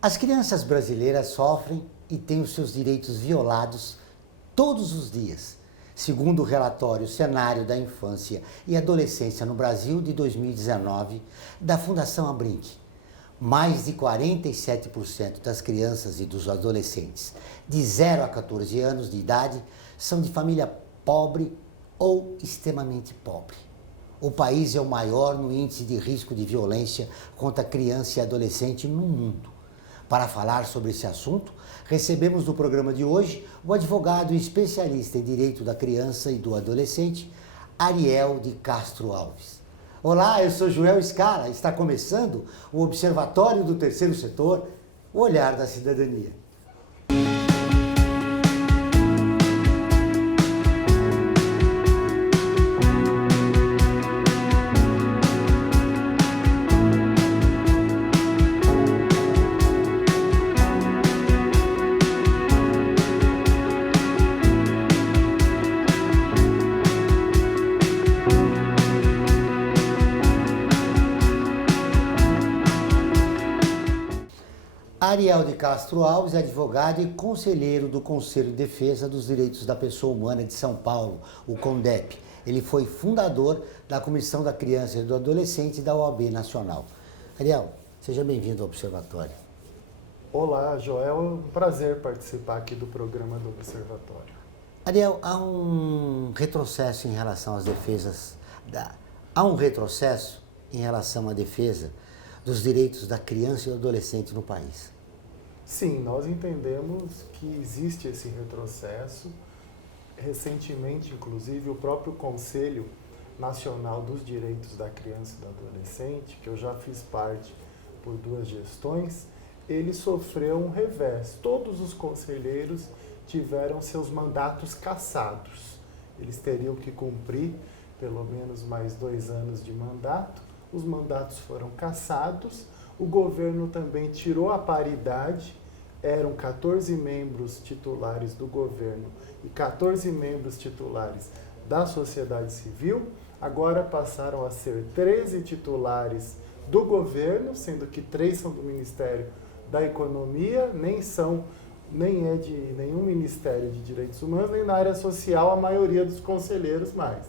As crianças brasileiras sofrem e têm os seus direitos violados todos os dias, segundo o relatório Cenário da Infância e Adolescência no Brasil de 2019 da Fundação Abrinq. Mais de 47% das crianças e dos adolescentes de 0 a 14 anos de idade são de família pobre ou extremamente pobre. O país é o maior no índice de risco de violência contra criança e adolescente no mundo. Para falar sobre esse assunto, recebemos no programa de hoje o advogado e especialista em direito da criança e do adolescente, Ariel de Castro Alves. Olá, eu sou Joel Scala, está começando o Observatório do Terceiro Setor, o Olhar da Cidadania. Ariel de Castro Alves é advogado e conselheiro do Conselho de Defesa dos Direitos da Pessoa Humana de São Paulo, o CONDEP. Ele foi fundador da Comissão da Criança e do Adolescente da OAB Nacional. Ariel, seja bem-vindo ao Observatório. Olá, Joel. É um prazer participar aqui do programa do Observatório. Ariel, há um retrocesso em relação às defesas, há um retrocesso em relação à defesa dos direitos da criança e do adolescente no país. Sim, nós entendemos que existe esse retrocesso. Recentemente, inclusive, o próprio Conselho Nacional dos Direitos da Criança e do Adolescente, que eu já fiz parte por 2 gestões, ele sofreu um revés. Todos os conselheiros tiveram seus mandatos cassados. Eles teriam que cumprir pelo menos mais 2 anos de mandato. Os mandatos foram cassados. O governo também tirou a paridade, eram 14 membros titulares do governo e 14 membros titulares da sociedade civil, agora passaram a ser 13 titulares do governo, sendo que 3 são do Ministério da Economia, nem é de nenhum Ministério de Direitos Humanos, nem na área social a maioria dos conselheiros mais.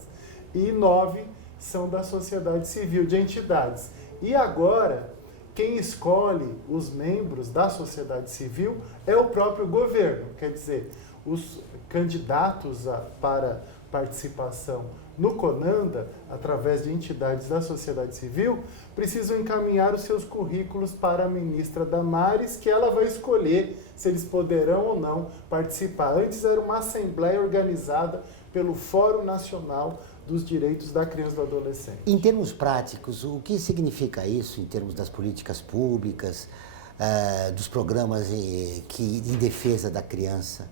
E 9 são da sociedade civil, de entidades. E agora, quem escolhe os membros da sociedade civil é o próprio governo. Quer dizer, os candidatos para participação no CONANDA, através de entidades da sociedade civil, precisam encaminhar os seus currículos para a ministra Damares, que ela vai escolher se eles poderão ou não participar. Antes era uma assembleia organizada pelo Fórum Nacional dos Direitos da Criança e do Adolescente. Em termos práticos, o que significa isso em termos das políticas públicas, dos programas em defesa da criança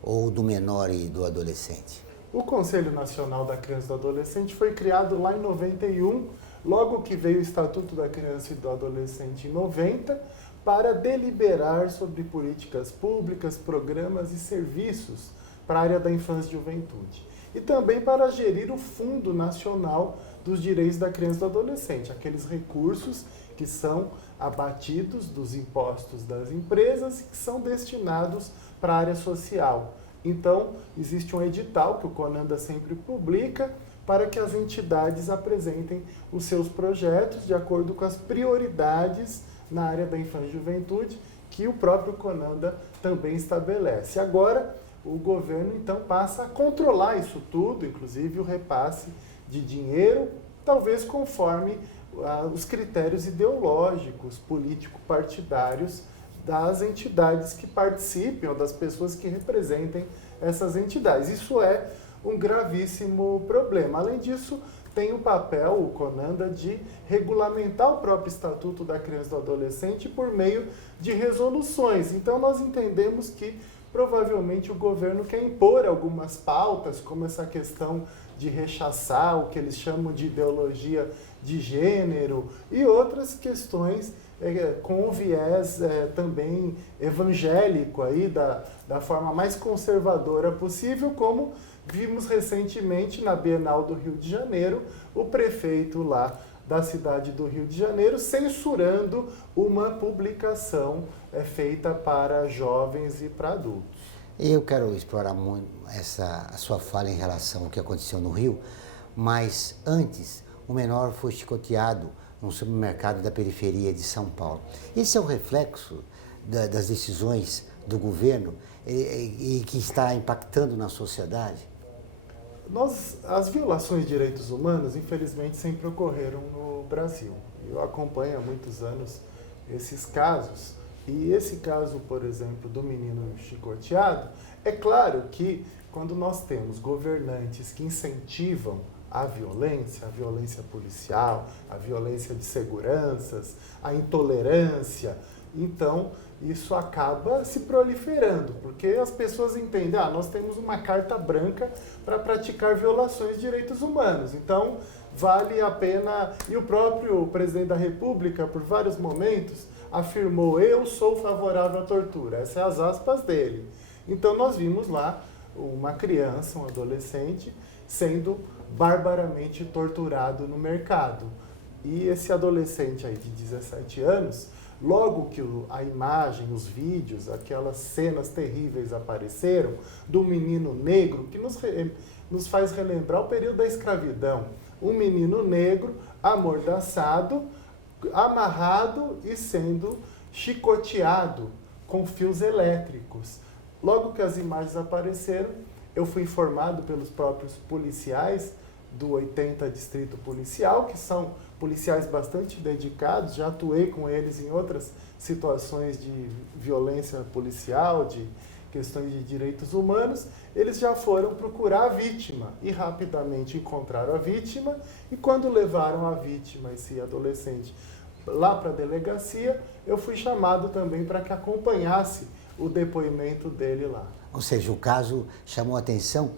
ou do menor e do adolescente? O Conselho Nacional da Criança e do Adolescente foi criado lá em 91, logo que veio o Estatuto da Criança e do Adolescente em 90, para deliberar sobre políticas públicas, programas e serviços para a área da infância e juventude. E também para gerir o Fundo Nacional dos Direitos da Criança e do Adolescente, aqueles recursos que são abatidos dos impostos das empresas e que são destinados para a área social. Então, existe um edital que o CONANDA sempre publica para que as entidades apresentem os seus projetos de acordo com as prioridades na área da infância e juventude que o próprio CONANDA também estabelece. Agora, o governo, então, passa a controlar isso tudo, inclusive o repasse de dinheiro, talvez conforme os critérios ideológicos, político-partidários das entidades que participem ou das pessoas que representem essas entidades. Isso é um gravíssimo problema. Além disso, tem o papel, o CONANDA, de regulamentar o próprio Estatuto da Criança e do Adolescente por meio de resoluções. Então, nós entendemos que provavelmente o governo quer impor algumas pautas, como essa questão de rechaçar o que eles chamam de ideologia de gênero e outras questões com um viés também evangélico, aí, da forma mais conservadora possível, como vimos recentemente na Bienal do Rio de Janeiro, o prefeito lá da cidade do Rio de Janeiro, censurando uma publicação feita para jovens e para adultos. Eu quero explorar muito a sua fala em relação ao que aconteceu no Rio, mas antes, o menor foi chicoteado num supermercado da periferia de São Paulo. Esse é o reflexo das decisões do governo e que está impactando na sociedade? As violações de direitos humanos, infelizmente, sempre ocorreram no Brasil. Eu acompanho há muitos anos esses casos. E esse caso, por exemplo, do menino chicoteado, é claro que quando nós temos governantes que incentivam a violência policial, a violência de seguranças, a intolerância, então isso acaba se proliferando, porque as pessoas entendem, nós temos uma carta branca para praticar violações de direitos humanos, então vale a pena, e o próprio presidente da República, por vários momentos, afirmou, eu sou favorável à tortura, essas são as aspas dele. Então nós vimos lá uma criança, um adolescente, sendo barbaramente torturado no mercado. E esse adolescente aí de 17 anos, logo que a imagem, os vídeos, aquelas cenas terríveis apareceram, do menino negro, que nos faz relembrar o período da escravidão. Um menino negro amordaçado, amarrado e sendo chicoteado com fios elétricos. Logo que as imagens apareceram, eu fui informado pelos próprios policiais do 80 Distrito Policial, que são policiais bastante dedicados, já atuei com eles em outras situações de violência policial, de questões de direitos humanos, eles já foram procurar a vítima e rapidamente encontraram a vítima, e quando levaram a vítima, esse adolescente, lá para a delegacia, eu fui chamado também para que acompanhasse o depoimento dele lá. Ou seja, o caso chamou a atenção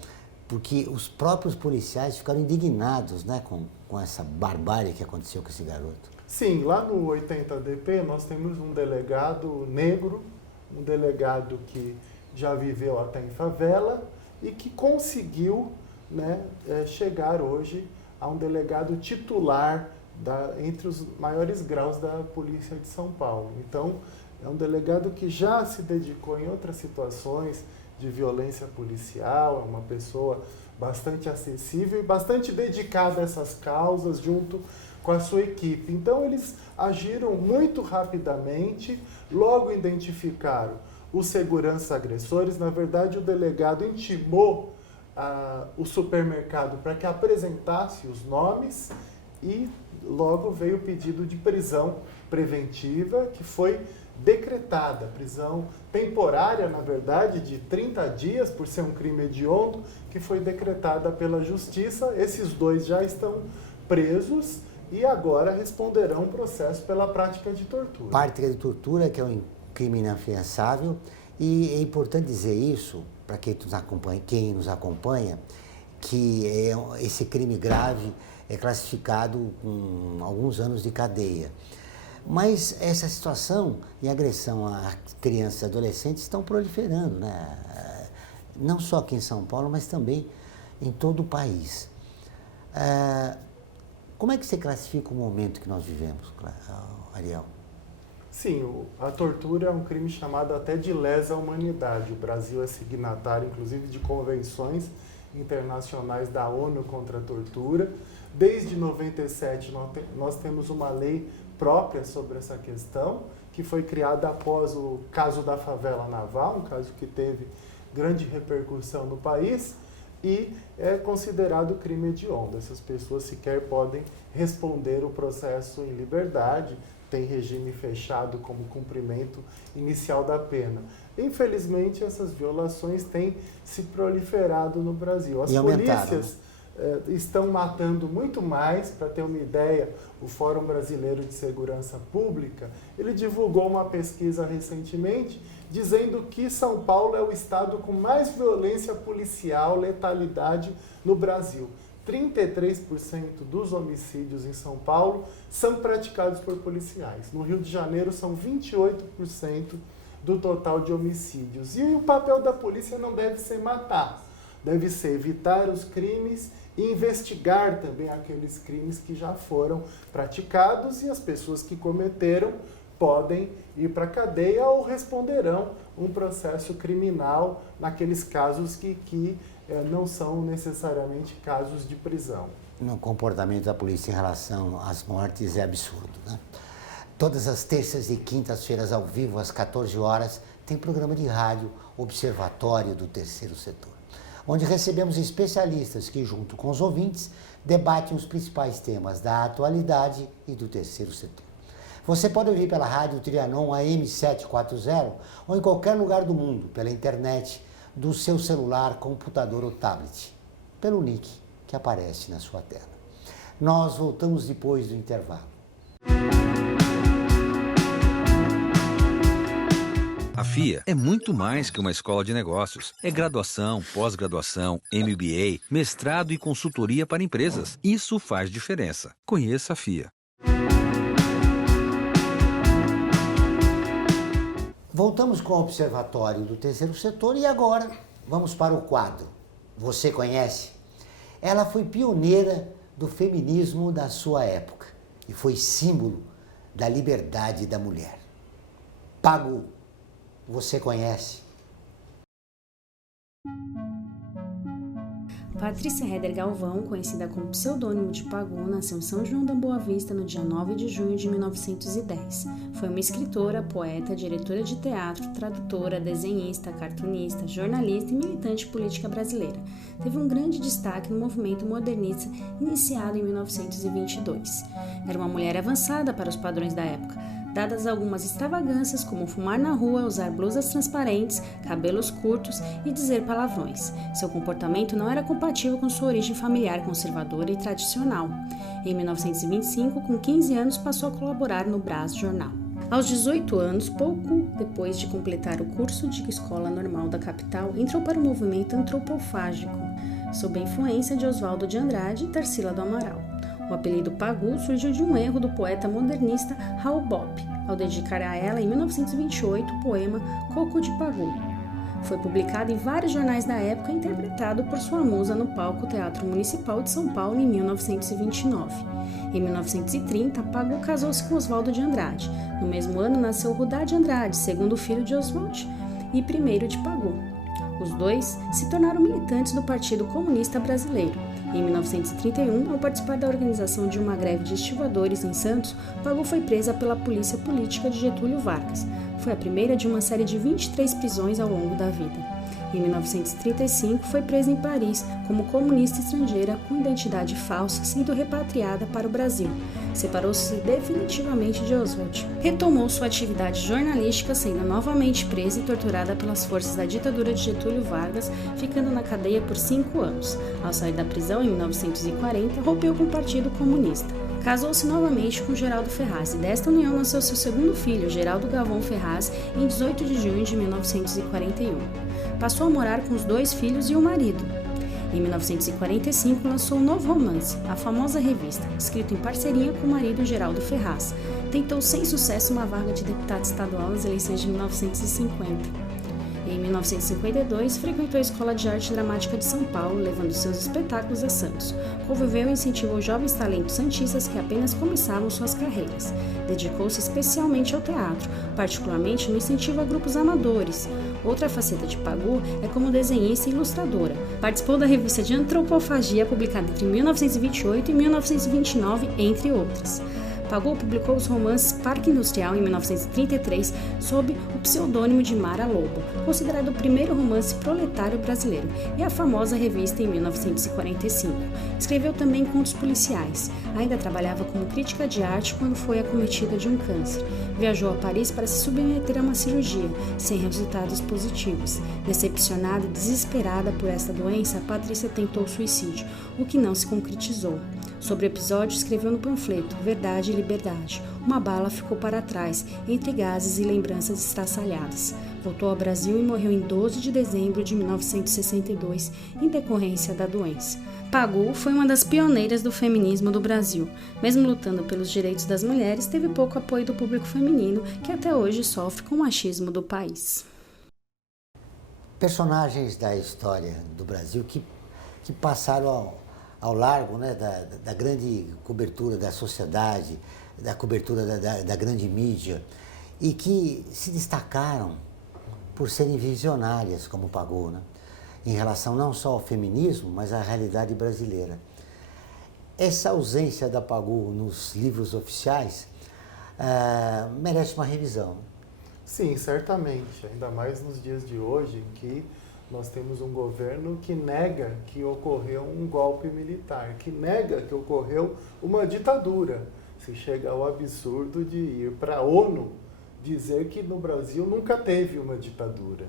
porque os próprios policiais ficaram indignados, né, com essa barbárie que aconteceu com esse garoto. Sim, lá no 80DP nós temos um delegado negro, um delegado que já viveu até em favela e que conseguiu, né, chegar hoje a um delegado titular entre os maiores graus da Polícia de São Paulo. Então, é um delegado que já se dedicou em outras situações de violência policial, é uma pessoa bastante acessível e bastante dedicada a essas causas junto com a sua equipe. Então, eles agiram muito rapidamente, logo identificaram os seguranças agressores. Na verdade, o delegado intimou o supermercado para que apresentasse os nomes e logo veio o pedido de prisão preventiva, que foi decretada, prisão temporária, na verdade, de 30 dias, por ser um crime hediondo, que foi decretada pela Justiça. Esses dois já estão presos e agora responderão um processo pela prática de tortura. Prática de tortura, que é um crime inafiançável, e é importante dizer isso, para quem nos acompanha, que esse crime grave é classificado com alguns anos de cadeia. Mas essa situação de agressão a crianças e adolescentes estão proliferando, né? Não só aqui em São Paulo, mas também em todo o país. Como é que você classifica o momento que nós vivemos, Ariel? Sim, a tortura é um crime chamado até de lesa humanidade. O Brasil é signatário, inclusive, de convenções internacionais da ONU contra a tortura. Desde 97, nós temos uma lei própria sobre essa questão, que foi criada após o caso da favela naval, um caso que teve grande repercussão no país, e é considerado crime hediondo. Essas pessoas sequer podem responder o processo em liberdade, tem regime fechado como cumprimento inicial da pena. Infelizmente, essas violações têm se proliferado no Brasil. As polícias estão matando muito mais. Para ter uma ideia, o Fórum Brasileiro de Segurança Pública, ele divulgou uma pesquisa recentemente dizendo que São Paulo é o estado com mais violência policial, letalidade no Brasil. 33% dos homicídios em São Paulo são praticados por policiais. No Rio de Janeiro são 28% do total de homicídios. E o papel da polícia não deve ser matar. deve ser evitar os crimes e investigar também aqueles crimes que já foram praticados, e as pessoas que cometeram podem ir para a cadeia ou responderão um processo criminal naqueles casos que não são necessariamente casos de prisão. O comportamento da polícia em relação às mortes é absurdo, né? Todas as terças e quintas-feiras ao vivo, às 14 horas, tem programa de rádio Observatório do Terceiro Setor, onde recebemos especialistas que, junto com os ouvintes, debatem os principais temas da atualidade e do terceiro setor. Você pode ouvir pela rádio Trianon AM 740 ou em qualquer lugar do mundo, pela internet, do seu celular, computador ou tablet, pelo link que aparece na sua tela. Nós voltamos depois do intervalo. A FIA é muito mais que uma escola de negócios. É graduação, pós-graduação, MBA, mestrado e consultoria para empresas. Isso faz diferença. Conheça a FIA. Voltamos com o Observatório do Terceiro Setor e agora vamos para o quadro. Você conhece? Ela foi pioneira do feminismo da sua época e foi símbolo da liberdade da mulher. Pagu. Você conhece? Patrícia Heder Galvão, conhecida como pseudônimo de Pagu, nasceu em São João da Boa Vista no dia 9 de junho de 1910. Foi uma escritora, poeta, diretora de teatro, tradutora, desenhista, cartunista, jornalista e militante política brasileira. Teve um grande destaque no movimento modernista iniciado em 1922. Era uma mulher avançada para os padrões da época, dadas algumas extravagâncias como fumar na rua, usar blusas transparentes, cabelos curtos e dizer palavrões. Seu comportamento não era compatível com sua origem familiar conservadora e tradicional. Em 1925, com 15 anos, passou a colaborar no Brás Jornal. Aos 18 anos, pouco depois de completar o curso de escola normal da capital, entrou para o movimento antropofágico, sob a influência de Oswaldo de Andrade e Tarsila do Amaral. O apelido Pagu surgiu de um erro do poeta modernista Raul Bopp, ao dedicar a ela, em 1928, o poema Coco de Pagu. Foi publicado em vários jornais da época e interpretado por sua musa no palco Teatro Municipal de São Paulo em 1929. Em 1930, Pagu casou-se com Oswaldo de Andrade. No mesmo ano, nasceu Rudá de Andrade, segundo filho de Oswaldo e primeiro de Pagu. Os dois se tornaram militantes do Partido Comunista Brasileiro. Em 1931, ao participar da organização de uma greve de estivadores em Santos, Pagu foi presa pela polícia política de Getúlio Vargas. Foi a primeira de uma série de 23 prisões ao longo da vida. Em 1935, foi presa em Paris como comunista estrangeira com identidade falsa, sendo repatriada para o Brasil. Separou-se definitivamente de Oswald. Retomou sua atividade jornalística, sendo novamente presa e torturada pelas forças da ditadura de Getúlio Vargas, ficando na cadeia por 5 anos. Ao sair da prisão, em 1940, rompeu com o Partido Comunista. Casou-se novamente com Geraldo Ferraz e desta união nasceu seu segundo filho, Geraldo Galvão Ferraz, em 18 de junho de 1941. Passou a morar com os 2 filhos e o marido. Em 1945, lançou um novo romance, A Famosa Revista, escrito em parceria com o marido Geraldo Ferraz. Tentou sem sucesso uma vaga de deputado estadual nas eleições de 1950. Em 1952, frequentou a Escola de Arte Dramática de São Paulo, levando seus espetáculos a Santos. Conviveu e incentivou jovens talentos santistas que apenas começavam suas carreiras. Dedicou-se especialmente ao teatro, particularmente no incentivo a grupos amadores. Outra faceta de Pagu é como desenhista e ilustradora. Participou da revista de Antropofagia, publicada entre 1928 e 1929, entre outras. Pagu publicou os romances Parque Industrial, em 1933, sob o pseudônimo de Mara Lobo, considerado o primeiro romance proletário brasileiro, e a famosa revista, em 1945. Escreveu também contos policiais. Ainda trabalhava como crítica de arte quando foi acometida de um câncer. Viajou a Paris para se submeter a uma cirurgia, sem resultados positivos. Decepcionada e desesperada por esta doença, Patrícia tentou suicídio, o que não se concretizou. Sobre o episódio, escreveu no panfleto Verdade e Liberdade. Uma bala ficou para trás, entre gases e lembranças estraçalhadas. Voltou ao Brasil e morreu em 12 de dezembro de 1962, em decorrência da doença. Pagu foi uma das pioneiras do feminismo do Brasil. Mesmo lutando pelos direitos das mulheres, teve pouco apoio do público feminino, que até hoje sofre com o machismo do país. Personagens da história do Brasil que passaram ao largo, né, da grande cobertura da sociedade, da cobertura da grande mídia, e que se destacaram por serem visionárias, como Pagô, né, em relação não só ao feminismo, mas à realidade brasileira. Essa ausência da Pagô nos livros oficiais merece uma revisão. Sim, certamente, ainda mais nos dias de hoje, em que nós temos um governo que nega que ocorreu um golpe militar, que nega que ocorreu uma ditadura. Se chega ao absurdo de ir para a ONU dizer que no Brasil nunca teve uma ditadura.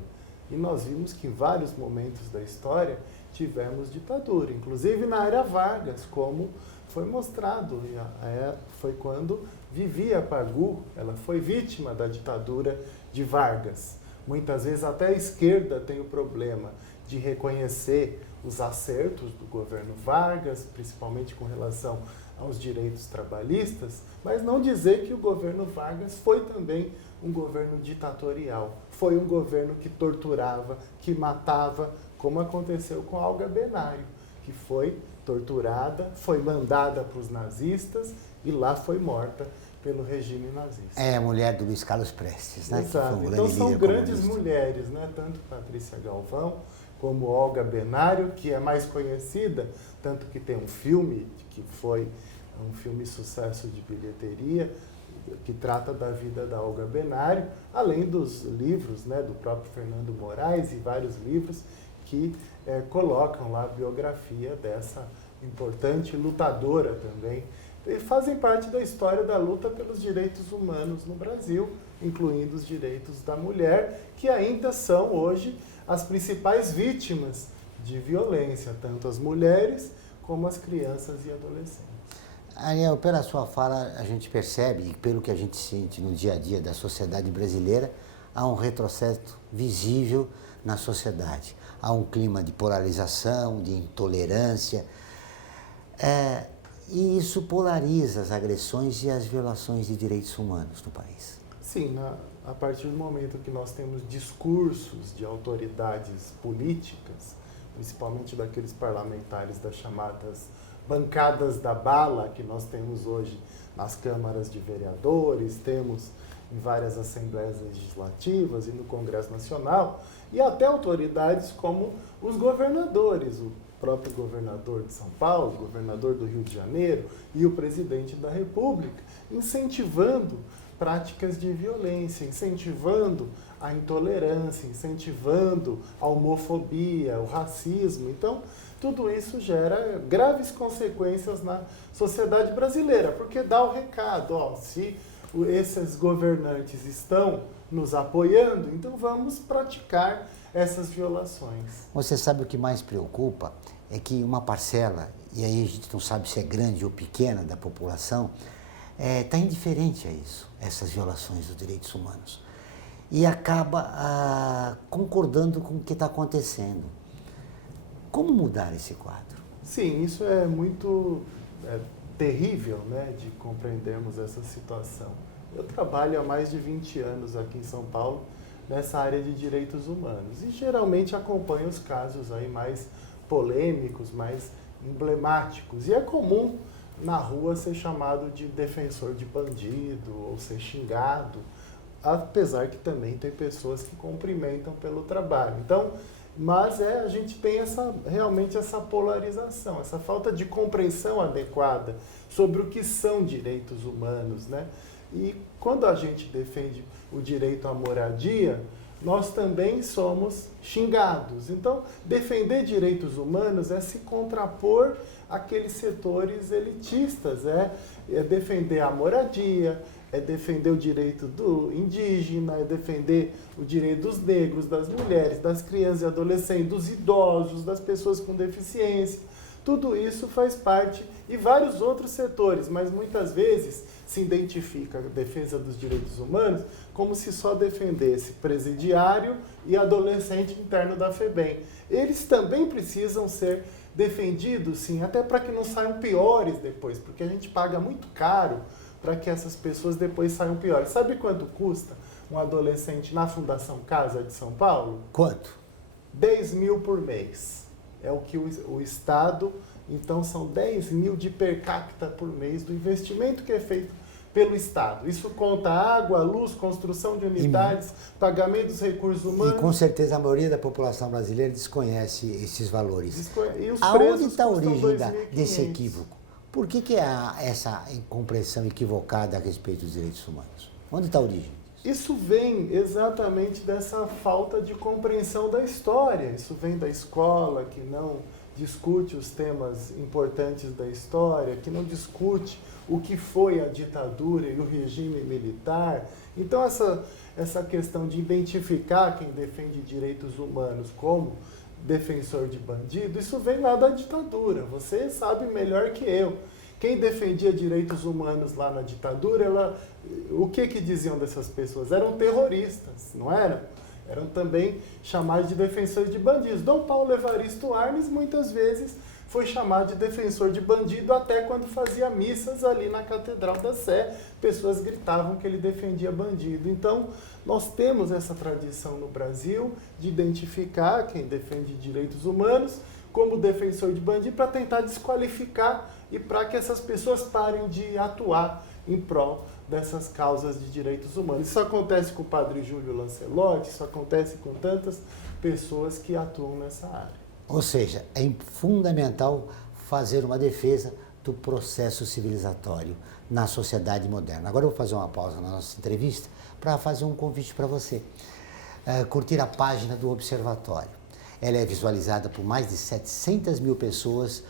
E nós vimos que em vários momentos da história tivemos ditadura, inclusive na era Vargas, como foi mostrado. Foi quando vivia Pagô, ela foi vítima da ditadura de Vargas. Muitas vezes até a esquerda tem o problema de reconhecer os acertos do governo Vargas, principalmente com relação aos direitos trabalhistas, mas não dizer que o governo Vargas foi também um governo ditatorial. Foi um governo que torturava, que matava, como aconteceu com Olga Benário, que foi torturada, foi mandada para os nazistas e lá foi morta pelo regime nazista. É a mulher do Luiz Carlos Prestes, né? Exato. Então são grandes mulheres, né? Tanto Patrícia Galvão como Olga Benário, que é mais conhecida, tanto que tem um filme que foi um filme sucesso de bilheteria, que trata da vida da Olga Benário, além dos livros, né, do próprio Fernando Moraes e vários livros que colocam lá a biografia dessa importante lutadora também. E fazem parte da história da luta pelos direitos humanos no Brasil, incluindo os direitos da mulher, que ainda são hoje as principais vítimas de violência, tanto as mulheres como as crianças e adolescentes. Ariel, pela sua fala, a gente percebe, e pelo que a gente sente no dia a dia da sociedade brasileira, há um retrocesso visível na sociedade. Há um clima de polarização, de intolerância, e isso polariza as agressões e as violações de direitos humanos no país. Sim, a partir do momento que nós temos discursos de autoridades políticas, principalmente daqueles parlamentares das chamadas bancadas da bala que nós temos hoje nas câmaras de vereadores, temos em várias assembleias legislativas e no Congresso Nacional, e até autoridades como os governadores, o próprio governador de São Paulo, o governador do Rio de Janeiro e o presidente da República, incentivando práticas de violência, incentivando a intolerância, incentivando a homofobia, o racismo. Então, tudo isso gera graves consequências na sociedade brasileira, porque dá o recado, se esses governantes estão nos apoiando, então vamos praticar essas violações. Você sabe o que mais preocupa? É que uma parcela, e aí a gente não sabe se é grande ou pequena da população, está indiferente a isso, essas violações dos direitos humanos. E acaba concordando com o que está acontecendo. Como mudar esse quadro? Sim, isso é muito terrível, né, de compreendermos essa situação. Eu trabalho há mais de 20 anos aqui em São Paulo nessa área de direitos humanos e geralmente acompanho os casos aí mais polêmicos, mais emblemáticos. E é comum na rua ser chamado de defensor de bandido ou ser xingado, apesar que também tem pessoas que cumprimentam pelo trabalho. Então, mas a gente tem realmente essa polarização, essa falta de compreensão adequada sobre o que são direitos humanos, né? E quando a gente defende o direito à moradia, nós também somos xingados. Então, defender direitos humanos é se contrapor àqueles setores elitistas, é defender a moradia, é defender o direito do indígena, é defender o direito dos negros, das mulheres, das crianças e adolescentes, dos idosos, das pessoas com deficiência. Tudo isso faz parte, e vários outros setores, mas muitas vezes se identifica a defesa dos direitos humanos como se só defendesse presidiário e adolescente interno da FEBEM. Eles também precisam ser defendidos, sim, até para que não saiam piores depois, porque a gente paga muito caro para que essas pessoas depois saiam piores. Sabe quanto custa um adolescente na Fundação Casa de São Paulo? Quanto? 10 mil por mês. É o que o Estado, então são 10 mil de per capita por mês do investimento que é feito pelo Estado. Isso conta água, luz, construção de unidades, pagamento dos recursos humanos. E com certeza a maioria da população brasileira desconhece esses valores. E os Aonde está a custam origem 2.500. desse equívoco? Por que há essa compreensão equivocada a respeito dos direitos humanos? Onde está a origem? Isso vem exatamente dessa falta de compreensão da história. Isso vem da escola, que não discute os temas importantes da história, que não discute o que foi a ditadura e o regime militar. Então, essa questão de identificar quem defende direitos humanos como defensor de bandido, isso vem lá da ditadura. Você sabe melhor que eu. Quem defendia direitos humanos lá na ditadura, o que diziam dessas pessoas? Eram terroristas, não eram? Eram também chamados de defensores de bandidos. Dom Paulo Evaristo Arnes, muitas vezes, foi chamado de defensor de bandido até quando fazia missas ali na Catedral da Sé. Pessoas gritavam que ele defendia bandido. Então, nós temos essa tradição no Brasil de identificar quem defende direitos humanos como defensor de bandido para tentar desqualificar e para que essas pessoas parem de atuar em prol dessas causas de direitos humanos. Isso acontece com o padre Júlio Lancelotti, isso acontece com tantas pessoas que atuam nessa área. Ou seja, é fundamental fazer uma defesa do processo civilizatório na sociedade moderna. Agora eu vou fazer uma pausa na nossa entrevista para fazer um convite para você. Curtir a página do Observatório. Ela é visualizada por mais de 700 mil pessoas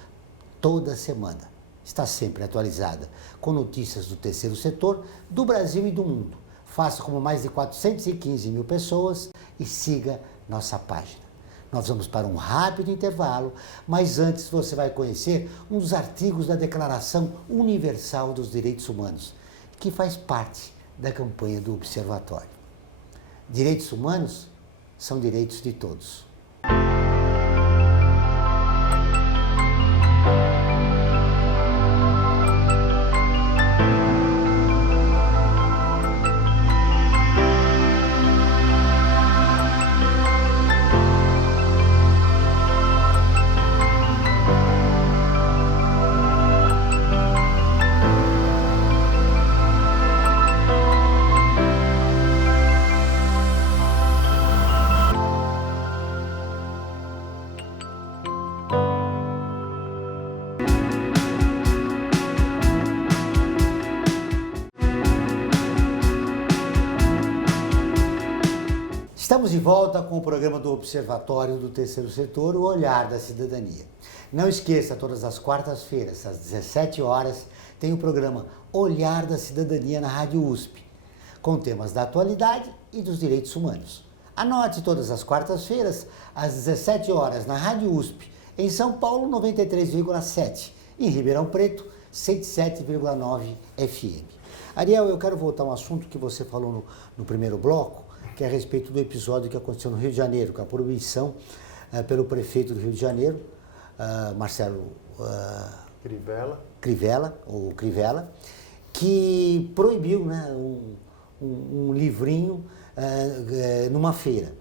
toda semana. Está sempre atualizada com notícias do terceiro setor, do Brasil e do mundo. Faça como mais de 415 mil pessoas e siga nossa página. Nós vamos para um rápido intervalo, mas antes você vai conhecer um dos artigos da Declaração Universal dos Direitos Humanos, que faz parte da campanha do Observatório. Direitos humanos são direitos de todos. Estamos de volta com o programa do Observatório do Terceiro Setor, o Olhar da Cidadania. Não esqueça, todas as quartas-feiras, às 17 horas, tem o programa Olhar da Cidadania na Rádio USP, com temas da atualidade e dos direitos humanos. Anote todas as quartas-feiras, às 17 horas, na Rádio USP, em São Paulo, 93,7, em Ribeirão Preto, 107,9 FM. Ariel, eu quero voltar a um assunto que você falou no primeiro bloco, que é a respeito do episódio que aconteceu no Rio de Janeiro, com a proibição pelo prefeito do Rio de Janeiro, Marcelo Crivella, que proibiu, né, um livrinho numa feira.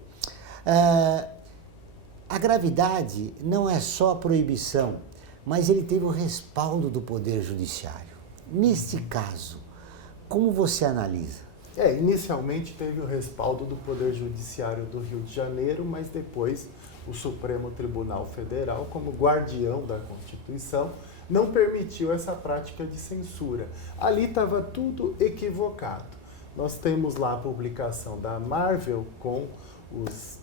A gravidade não é só a proibição, mas ele teve o respaldo do Poder Judiciário. Neste caso, como você analisa? Inicialmente teve o respaldo do Poder Judiciário do Rio de Janeiro, mas depois o Supremo Tribunal Federal, como guardião da Constituição, não permitiu essa prática de censura. Ali estava tudo equivocado. Nós temos lá a publicação da Marvel com os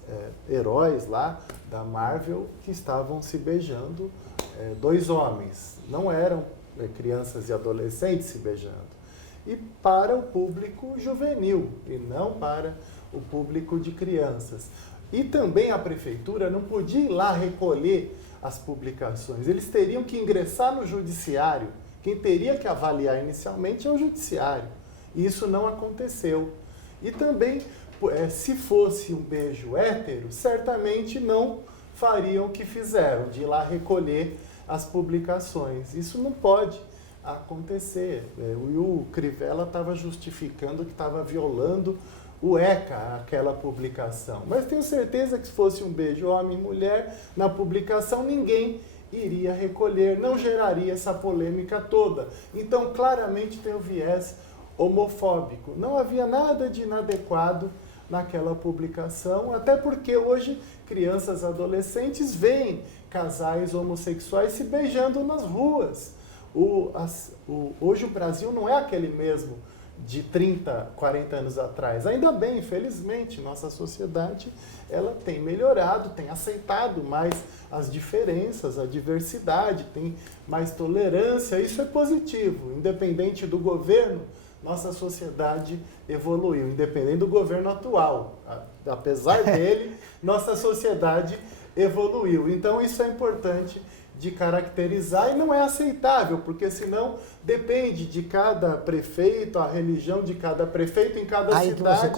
heróis lá da Marvel que estavam se beijando, dois homens, não eram crianças e adolescentes se beijando. E para o público juvenil, e não para o público de crianças. E também a prefeitura não podia ir lá recolher as publicações. Eles teriam que ingressar no judiciário. Quem teria que avaliar inicialmente é o judiciário. E isso não aconteceu. E também, se fosse um beijo hétero, certamente não fariam o que fizeram, de ir lá recolher as publicações. Isso não pode acontecer. O Crivella estava justificando que estava violando o ECA, aquela publicação. Mas tenho certeza que se fosse um beijo homem e mulher na publicação, ninguém iria recolher, não geraria essa polêmica toda. Então, claramente tem o viés homofóbico. Não havia nada de inadequado naquela publicação, até porque hoje crianças e adolescentes veem casais homossexuais se beijando nas ruas. Hoje o Brasil não é aquele mesmo de 30, 40 anos atrás. Ainda bem, infelizmente, nossa sociedade ela tem melhorado, tem aceitado mais as diferenças, a diversidade, tem mais tolerância. Isso é positivo. Independente do governo, nossa sociedade evoluiu, independente do governo atual. Apesar dele, nossa sociedade evoluiu. Então, isso é importante de caracterizar e não é aceitável, porque senão depende de cada prefeito, a religião de cada prefeito em cada cidade,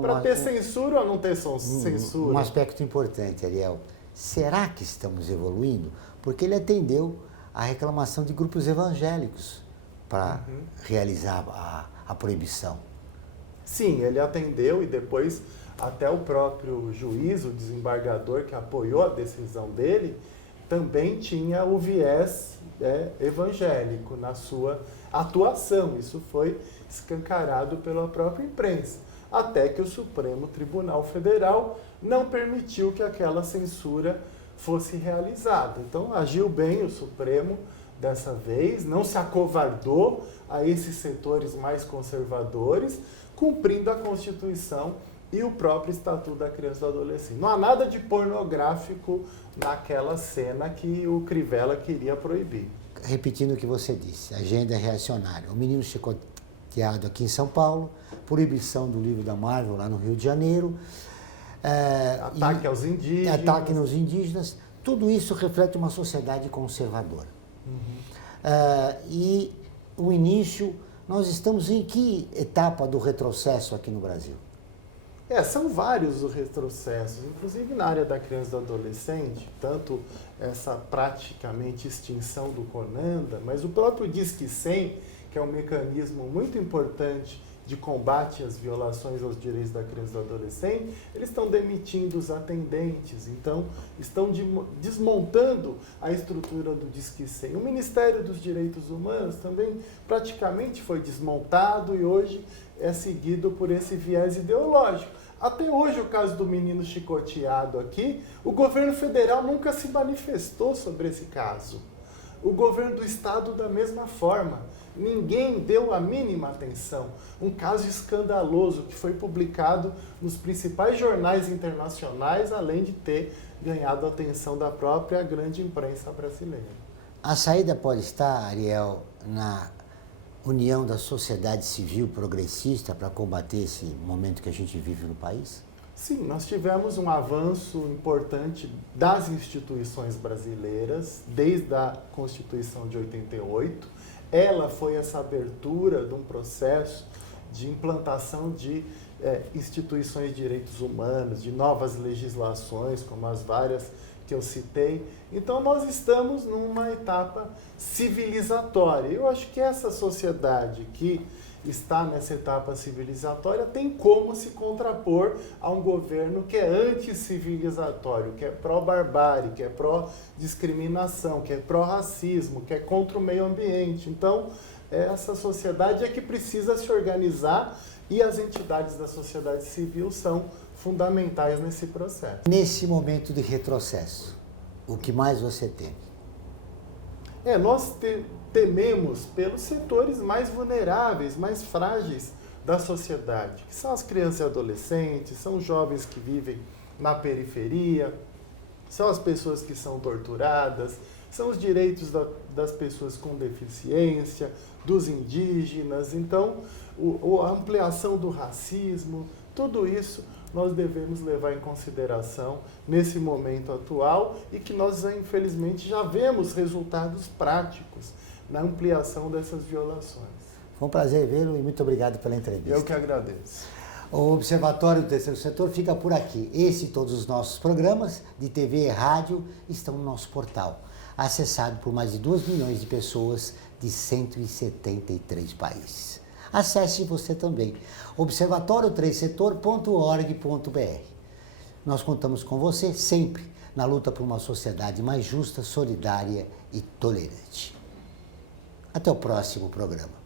para ter censura ou não ter censura. Um aspecto importante, Ariel. Será que estamos evoluindo? Porque ele atendeu a reclamação de grupos evangélicos para realizar a proibição. Sim, ele atendeu e depois até o próprio juiz, o desembargador que apoiou a decisão dele, também tinha o viés evangélico na sua atuação. Isso foi escancarado pela própria imprensa, até que o Supremo Tribunal Federal não permitiu que aquela censura fosse realizada. Então, agiu bem o Supremo dessa vez, não se acovardou a esses setores mais conservadores, cumprindo a Constituição e o próprio Estatuto da Criança e do Adolescente. Não há nada de pornográfico naquela cena que o Crivella queria proibir. Repetindo o que você disse, agenda reacionária. O menino chicoteado aqui em São Paulo, proibição do livro da Marvel lá no Rio de Janeiro. Ataque aos indígenas. Ataque nos indígenas. Tudo isso reflete uma sociedade conservadora. E o início, nós estamos em que etapa do retrocesso aqui no Brasil? São vários os retrocessos, inclusive na área da criança e do adolescente, tanto essa praticamente extinção do CONANDA, mas o próprio Disque 100, que é um mecanismo muito importante de combate às violações aos direitos da criança e do adolescente, eles estão demitindo os atendentes, então estão desmontando a estrutura do Disque 100. O Ministério dos Direitos Humanos também praticamente foi desmontado e hoje é seguido por esse viés ideológico. Até hoje, o caso do menino chicoteado aqui, o governo federal nunca se manifestou sobre esse caso. O governo do estado da mesma forma. Ninguém deu a mínima atenção. Um caso escandaloso que foi publicado nos principais jornais internacionais, além de ter ganhado a atenção da própria grande imprensa brasileira. A saída pode estar, Ariel, na união da sociedade civil progressista para combater esse momento que a gente vive no país? Sim, nós tivemos um avanço importante das instituições brasileiras, desde a Constituição de 88. Ela foi essa abertura de um processo de implantação de instituições de direitos humanos, de novas legislações, como as várias que eu citei. Então, nós estamos numa etapa civilizatória. Eu acho que essa sociedade que está nessa etapa civilizatória tem como se contrapor a um governo que é anticivilizatório, que é pró-barbárie, que é pró-discriminação, que é pró-racismo, que é contra o meio ambiente. Então, essa sociedade é que precisa se organizar e as entidades da sociedade civil são fundamentais nesse processo. Nesse momento de retrocesso, o que mais você teme? Nós tememos pelos setores mais vulneráveis, mais frágeis da sociedade, que são as crianças e adolescentes, são os jovens que vivem na periferia, são as pessoas que são torturadas, são os direitos das pessoas com deficiência, dos indígenas. Então, a ampliação do racismo, tudo isso nós devemos levar em consideração nesse momento atual e que nós, infelizmente, já vemos resultados práticos na ampliação dessas violações. Foi um prazer vê-lo e muito obrigado pela entrevista. Eu que agradeço. O Observatório do Terceiro Setor fica por aqui. Esse e todos os nossos programas de TV e rádio estão no nosso portal, acessado por mais de 2 milhões de pessoas de 173 países. Acesse você também, observatório3setor.org.br. Nós contamos com você sempre na luta por uma sociedade mais justa, solidária e tolerante. Até o próximo programa.